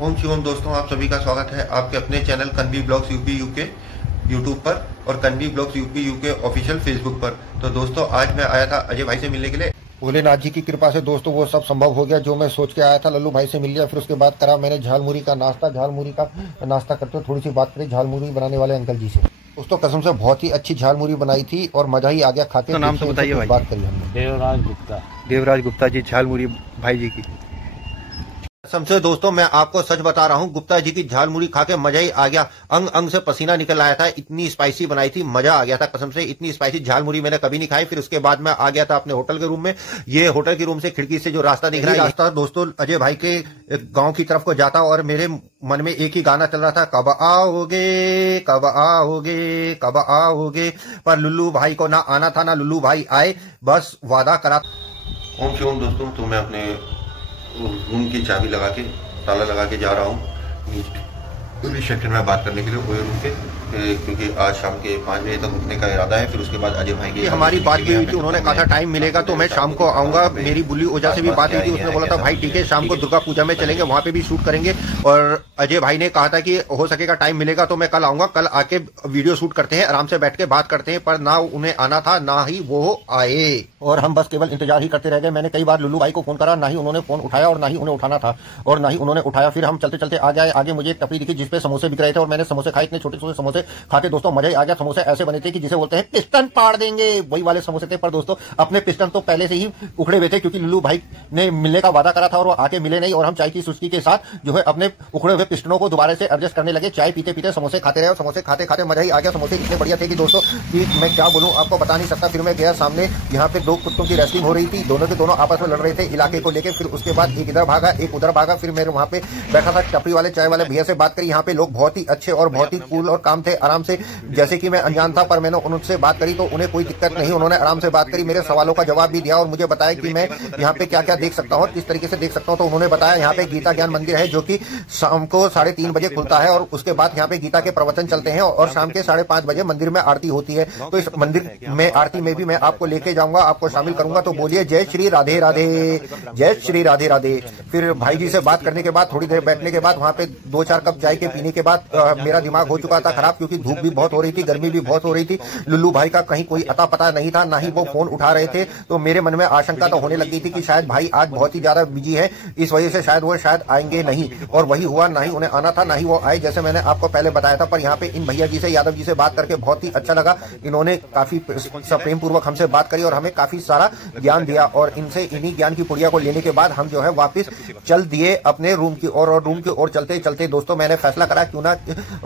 ओम शिवम दोस्तों, आप सभी का स्वागत है आपके अपने channel Kanvi blogs UP UK YouTube पर और Kanvi blogs UP UK official Facebook पर। तो दोस्तों, आज मैं आया था अजय भाई से मिलने के लिए। भोलेनाथ जी की कृपा से दोस्तों वो सब संभव हो गया जो मैं सोच के आया था। लल्लू भाई से मिल लिया, फिर उसके बाद करा मैंने झालमुरी का नाश्ता। झालमुरी का नाश्ता करते हुए थोड़ी सी बात करी झालमुरी बनाने वाले अंकल जी से। दोस्तों कसम से बहुत ही अच्छी झालमुरी बनाई थी और मजा ही आ गया खाते। तो नाम तो बताइए भाई। बात करी हमने देवराज गुप्ता जी झालमुरी भाई जी की कसम से। दोस्तों मैं आपको सच बता रहा हूँ, गुप्ता जी की झालमुरी खा के मजा ही आ गया। अंग अंग से पसीना निकल आया था, इतनी स्पाइसी बनाई थी, मजा आ गया था कसम से। इतनी स्पाइसी झालमुरी मैंने कभी नहीं खाई। फिर उसके बाद मैं आ गया था अपने होटल के रूम में। ये होटल के रूम से खिड़की से जो रास्ता दिख रहा है, रास्ता दोस्तों अजय भाई के गाँव की तरफ को जाता और मेरे मन में एक ही गाना चल रहा था, कब आओगे कब आओगे कब आओगे। पर लुल्लू भाई को ना आना था, ना लुल्लू भाई आए, बस वादा करा। ओम शिवम दोस्तों, तो मैं अपने रूम की चाबी लगा के ताला लगा के जा रहा हूँ रिसेप्शन में बात करने के लिए ओए रूम के, क्योंकि आज शाम के 5 बजे तक उठने का इरादा है। फिर उसके बाद अजय भाई की हमारी बात की हुई थी, उन्होंने कहा था टाइम मिलेगा तो मैं शाम को आऊंगा। मेरी बुल्ली ओझा से भी बात हुई थी, उसने बोला था भाई ठीक है शाम को दुर्गा पूजा में चलेंगे, वहां पे भी शूट करेंगे। और अजय भाई ने कहा था कि हो सकेगा टाइम मिलेगा तो मैं कल आऊंगा, कल आके वीडियो शूट करते हैं, आराम से बैठ के बात करते हैं। पर ना उन्हें आना था ना ही वो आए और हम बस केवल इंतजार ही करते रह गए। मैंने कई बार लुल्लू भाई को फोन करा, ना ही उन्होंने फोन उठाया और ना ही उन्हें उठाना था और ना ही उन्होंने उठाया। फिर हम चलते चलते आ गए। आगे मुझे एक टपरी दिखी जिसपे समोसे बिक रहे थे और मैंने समोसे खाए। इतने छोटे छोटे समोसे खाते दोस्तों मजा ही आ गया। समोसे ऐसे बने थे कि जिसे बोलते हैं पिस्टन पाड़ देंगे, वही वाले समोसे थे। पर दोस्तों अपने पिस्टन तो पहले से ही उखड़े हुए थे, क्योंकि लुल्लू भाई ने मिलने का वादा करा था और वो आके मिले नहीं। और हम चाय की सुस्ती के साथ जो है अपने उखड़े हुए पिस्टनों को दोबारा से एडजस्ट करने लगे। चाय पीते पीते समोसे खाते रहे और समोसे खाते खाते मजा ही आ गया। समोसे इतने बढ़िया थे कि दोस्तों कि मैं क्या बोलूं, आपको बता नहीं सकता। फिर मैं गया सामने, यहाँ पे दो कुत्तों की रेसलिंग हो रही थी, दोनों के दोनों आपस में लड़ रहे थे इलाके को लेकर। फिर उसके बाद एक इधर भागा एक उधर भागा। फिर मेरे वहां पे बैठा था टपरी वाले चाय वाले भैया से बात करी। यहाँ पे लोग बहुत ही अच्छे और बहुत ही कूल और काम थे, आराम से। जैसे कि मैं अनजान था पर मैंने उनसे बात करी तो उन्हें कोई दिक्कत नहीं, उन्होंने आराम से बात करी, मेरे सवालों का जवाब भी दिया और मुझे बताया कि मैं यहाँ पे क्या क्या देख सकता हूँ और किस तरीके से देख सकता हूँ। तो उन्होंने बताया यहाँ पे गीता ज्ञान मंदिर है जो कि शाम को 3:30 बजे खुलता है और उसके बाद यहाँ पे गीता के प्रवचन चलते हैं और शाम के 5:30 बजे मंदिर में आरती होती है। तो इस मंदिर में आरती में भी मैं आपको लेके जाऊंगा, आपको शामिल करूंगा। तो बोलिए जय श्री राधे राधे, जय श्री राधे राधे। फिर भाई जी से बात करने के बाद थोड़ी देर बैठने के बाद वहां पे 2-4 कप चाय के पीने के बाद मेरा दिमाग हो चुका था खराब, क्योंकि धूप भी बहुत हो रही थी, गर्मी भी बहुत हो रही थी। लुल्लू भाई का कहीं कोई अता पता नहीं था, ना ही वो फोन उठा रहे थे। तो मेरे मन में आशंका तो होने लगी थी कि शायद भाई आज बहुत ही ज्यादा बिजी है, इस वजह से शायद वो आएंगे नहीं। और वही हुआ, ना ही उन्हें आना था ना ही वो आए, जैसे मैंने आपको पहले बताया था। पर यहाँ पे इन भैया जी से, यादव जी से बात करके बहुत ही अच्छा लगा। इन्होंने काफी प्रेम पूर्वक हमसे बात करी और हमें काफी सारा ज्ञान दिया। और इनसे इन्हीं ज्ञान की पुड़िया को लेने के बाद हम जो है वापिस चल दिए अपने रूम की ओर। और रूम की ओर चलते चलते दोस्तों मैंने फैसला करा क्यों ना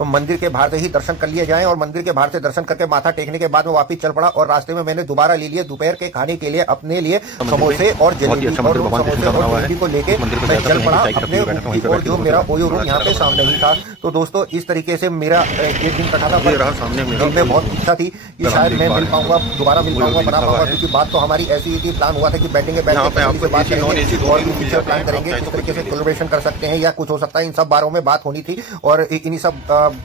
मंदिर के बाहर से ही दर्शन कर लिए जाए। और मंदिर के बाहर से दर्शन करके माथा टेकने के बाद में वापिस चल पड़ा। और रास्ते में मैंने दोबारा ले लिए दोपहर के खाने के लिए अपने लिए समोसे और जलेबी को लेके मैं चल पड़ा अपने और जो मेरा ओयो रूम यहाँ पे सामने ही था। तो दोस्तों इस तरीके से मेरा एक दिन कटा था। मैं बहुत इच्छा थी कि शायद मैं मिल पाऊंगा, दोबारा मिल पाऊंगा, बना पाऊंगा, क्योंकि बात तो हमारी ऐसी ही थी। प्लान हुआ था कि बैठेंगे बात करेंगे और फ्यूचर प्लान करेंगे, किस तरीके से कोलैबोरेशन कर सकते हैं या कुछ हो सकता है। इन सब बारों में बात होनी थी और इन्हीं सब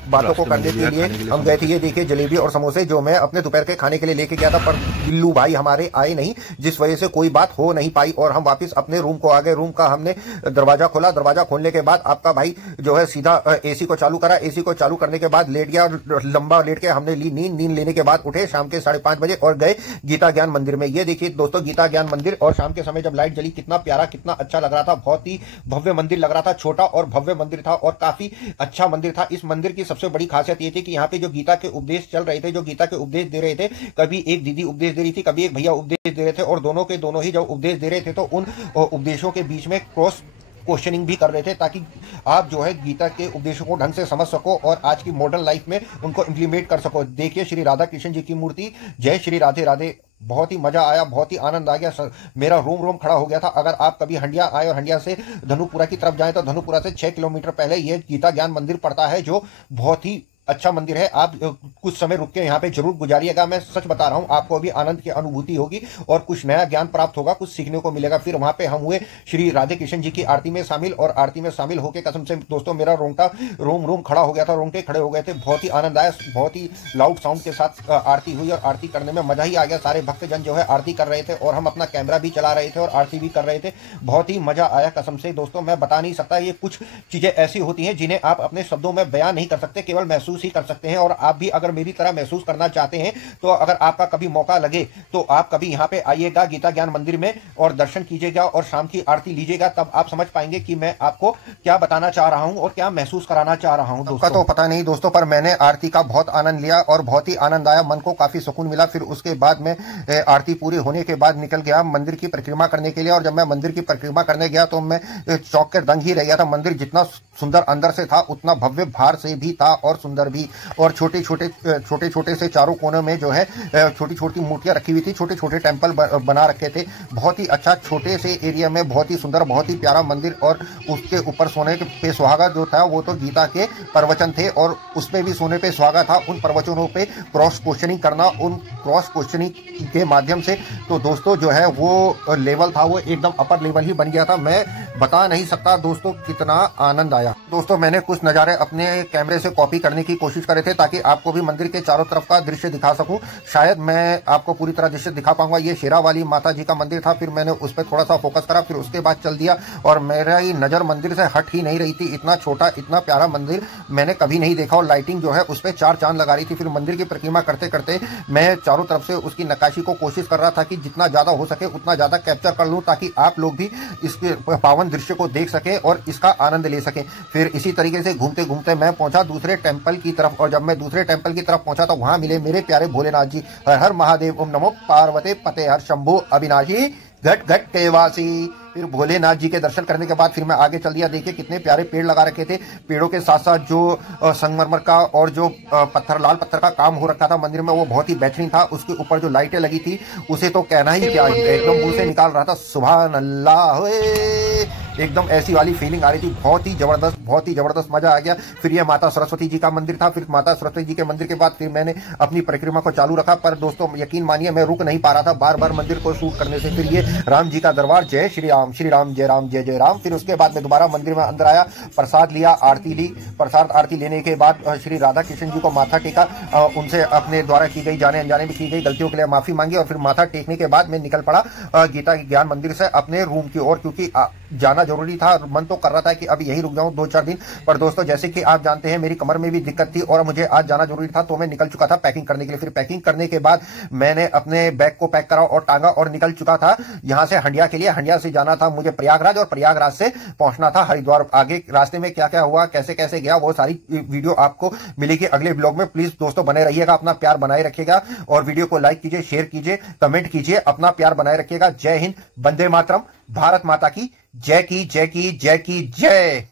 बातों को करने के लिए हम गए थे। ये देखिए जलेबी और समोसे जो मैं अपने दोपहर के खाने के लिए लेके गया था, पर लुल्लू भाई हमारे आए नहीं, जिस वजह से कोई बात हो नहीं पाई। और हम वापस अपने रूम को आ गए। रूम का हमने दरवाजा खोला, दरवाजा खोलने के बाद आपका भाई जो है सीधा एसी को चालू करा। एसी को चालू करने के बाद लेट गया और लंबा लेट के हमने ली नींद लेने के बाद उठे शाम के 5:30 बजे और गए गीता ज्ञान मंदिर में। ये देखिए दोस्तों गीता ज्ञान मंदिर, और शाम के समय जब लाइट जली कितना प्यारा कितना अच्छा लग रहा था। बहुत ही भव्य मंदिर लग रहा था, छोटा और भव्य मंदिर था और काफी अच्छा मंदिर था। इस मंदिर की सबसे बड़ी खासियत ये थी कि यहाँ पे जो गीता के उपदेश चल रहे थे, जो गीता के उपदेश दे रहे थे, कभी एक दीदी उपदेश दे रही थी, कभी एक भैया उपदेश दे रहे थे, और दोनों के दोनों ही जब उपदेश दे रहे थे तो उन उपदेशों के बीच में क्रॉस क्वेश्चनिंग भी कर रहे थे, ताकि आप जो है गीता के उपदेशों को ढंग से समझ सको और आज की मॉडर्न लाइफ में उनको इंप्लीमेंट कर सको। देखिए श्री राधा कृष्ण जी की मूर्ति, जय श्री राधे राधे। बहुत ही मजा आया, बहुत ही आनंद आ गया, मेरा रोम खड़ा हो गया था। अगर आप कभी हंडिया आए और हंडिया से धनुपुरा की तरफ जाएं तो धनुपुरा से 6 किलोमीटर पहले ये गीता ज्ञान मंदिर पड़ता है, जो बहुत ही अच्छा मंदिर है। आप कुछ समय रुक के यहाँ पे जरूर गुजारिएगा। मैं सच बता रहा हूँ, आपको भी आनंद की अनुभूति होगी और कुछ नया ज्ञान प्राप्त होगा, कुछ सीखने को मिलेगा। फिर वहां पे हम हुए श्री राधे कृष्ण जी की आरती में शामिल, और आरती में शामिल होकर कसम से दोस्तों मेरा रोंगटा रोम रोम खड़ा हो गया था, रोंगटे खड़े हो गए थे। बहुत ही आनंद आया, बहुत ही लाउड साउंड के साथ आरती हुई और आरती करने में मजा ही आ गया। सारे भक्तजन जो है आरती कर रहे थे और हम अपना कैमरा भी चला रहे थे और आरती भी कर रहे थे। बहुत ही मजा आया कसम से दोस्तों, मैं बता नहीं सकता। ये कुछ चीजें ऐसी होती हैं जिन्हें आप अपने शब्दों में बयान नहीं कर सकते, केवल महसूस ही कर सकते हैं। और आप भी अगर मेरी तरह महसूस करना चाहते हैं तो अगर आपका कभी मौका लगे तो आप कभी यहाँ पे आइएगा गीता ज्ञान मंदिर में और दर्शन कीजिएगा और शाम की आरती लीजिएगा। तब आप समझ पाएंगे कि मैं आपको क्या बताना चाह रहा हूं और क्या महसूस कराना चाह रहा हूं। दोस्तों तो पता नहीं दोस्तों, पर मैंने आरती का बहुत आनंद लिया और बहुत ही आनंद आया, मन को काफी सुकून मिला। फिर उसके बाद में आरती पूरी होने के बाद निकल गया मंदिर की परिक्रमा करने के लिए। और जब मैं मंदिर की परिक्रमा करने गया तो मैं चौंक कर दंग ही रह गया था। मंदिर जितना सुंदर अंदर से था उतना भव्य बाहर से भी था और सुंदर भी। और छोटे छोटे से चारों कोनों में जो है छोटी छोटी मूर्तियां रखी हुई थी, छोटे छोटे टेम्पल बना रखे थे। बहुत ही अच्छा छोटे से एरिया में बहुत ही सुंदर, बहुत ही प्यारा मंदिर। और उसके ऊपर सोने पे सुहागा जो था वो तो गीता के प्रवचन थे और उसमें भी सोने पे सुहागा था। उन प्रवचनों पे क्रॉस क्वेश्चनिंग करना, उन क्रॉस क्वेश्चनिंग के माध्यम से तो दोस्तों जो है वो लेवल था वो एकदम अपर लेवल ही बन गया था। मैं बता नहीं सकता दोस्तों कितना आनंद आया। दोस्तों मैंने कुछ नज़ारे अपने कैमरे से कॉपी करने की कोशिश करे थे ताकि आपको भी मंदिर के चारों तरफ का दृश्य दिखा सकूं। शायद मैं आपको पूरी तरह दृश्य दिखा पाऊंगा। ये शेरा वाली माता जी का मंदिर था, फिर मैंने उस पर थोड़ा सा फोकस करा, फिर उसके बाद चल दिया और मेरा ही नज़र मंदिर से हट ही नहीं रही थी। इतना छोटा इतना प्यारा मंदिर मैंने कभी नहीं देखा और लाइटिंग जो है उस पर 4 चांद लगा रही थी। फिर मंदिर की परिक्रमा करते करते मैं चारों तरफ से उसकी नक्काशी को कोशिश कर रहा था कि जितना ज़्यादा हो सके उतना ज़्यादा कैप्चर कर लूँ ताकि आप लोग भी इसके पावन दृश्य को देख सके और इसका आनंद ले सके। फिर इसी तरीके से घूमते घूमते मैं पहुंचा दूसरे टेंपल की तरफ और जब मैं दूसरे टेंपल की तरफ पहुंचा तो वहां मिले मेरे प्यारे भोलेनाथ जी। हर हर महादेव, ओम नमो पार्वते पते हर शंभु अविनाशी घट घट के वासी। फिर भोलेनाथ जी के दर्शन करने के बाद फिर मैं आगे चल दिया। देखिए कितने प्यारे पेड़ लगा रखे थे। पेड़ों के साथ साथ जो संगमरमर का और जो पत्थर लाल पत्थर का काम हो रखा था मंदिर में वो बहुत ही बेहतरीन था। उसके ऊपर जो लाइटें लगी थी उसे तो कहना ही क्या, एकदम मुंह से निकाल रहा था सुभान अल्लाह, एकदम ऐसी वाली फीलिंग आ रही थी। बहुत ही जबरदस्त मजा आ गया। फिर ये माता सरस्वती जी का मंदिर था। फिर माता सरस्वती जी के मंदिर के बाद फिर मैंने अपनी परिक्रमा को चालू रखा। पर दोस्तों यकीन मानिए मैं रुक नहीं पा रहा था बार बार मंदिर को शूट करने से। फिर ये राम जी का दरबार, जय श्री राम जय जय राम। फिर उसके बाद में दोबारा मंदिर में अंदर आया, प्रसाद लिया, आरती ली। प्रसाद आरती लेने के बाद श्री राधा कृष्ण जी को माथा टेका, उनसे अपने द्वारा की गई जाने अनजाने में की गई गलतियों के लिए माफी मांगी और फिर माथा टेकने के बाद मैं निकल पड़ा गीता ज्ञान मंदिर से अपने रूम की ओर, क्योंकि जाना जरूरी था। मन तो कर रहा था कि अब यही रुक जाऊं 2-4 दिन, पर दोस्तों जैसे कि आप जानते हैं मेरी कमर में भी दिक्कत थी और मुझे आज जाना जरूरी था तो मैं निकल चुका था पैकिंग करने के लिए। फिर पैकिंग करने के बाद मैंने अपने बैग को पैक करा और टांगा और निकल चुका था यहां से हंडिया के लिए। हंडिया से जाना था मुझे प्रयागराज और प्रयागराज से पहुंचना था हरिद्वार। आगे रास्ते में क्या क्या हुआ, कैसे कैसे गया, वो सारी वीडियो आपको मिलेगी अगले ब्लॉग में। प्लीज दोस्तों बने रहिएगा, अपना प्यार बनाए रखिएगा और वीडियो को लाइक कीजिए, शेयर कीजिए, कमेंट कीजिए, अपना प्यार बनाए रखिएगा। जय हिंद, वंदे मातरम, भारत माता की जय की जय की जय की जय।